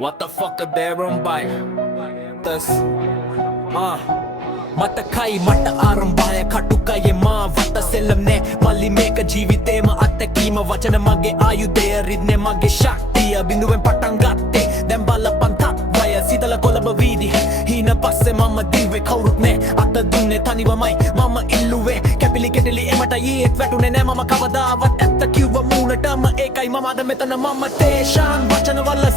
What the fuck are they run by? This මතකයි මට ආරම්භය කටුකයේ මා වත සෙල්ලම්නේ මල්ලි මේක ජීවිතේම අත්දැකීම වචන මගේ ආයුධය රිද්නේ මගේ ශක්තිය බිඳුවෙන් පටන් ගත්තේ දැන් බලපන් තත්වය සීතල කොළඹ වීදි හීන පස්සේ මම දිව්වේ කවුරුත් නෑ අත දුන්නේ තනිවමයි මම ඉල්ලුවේ කැපිලි කෙටලි එමට ඊත් වැටුනේ නෑ මම කවදාවත් ඇත්ත කිව්ව මූණටම ඒකයි මම අද මෙතන මම තේෂාන් වචන වල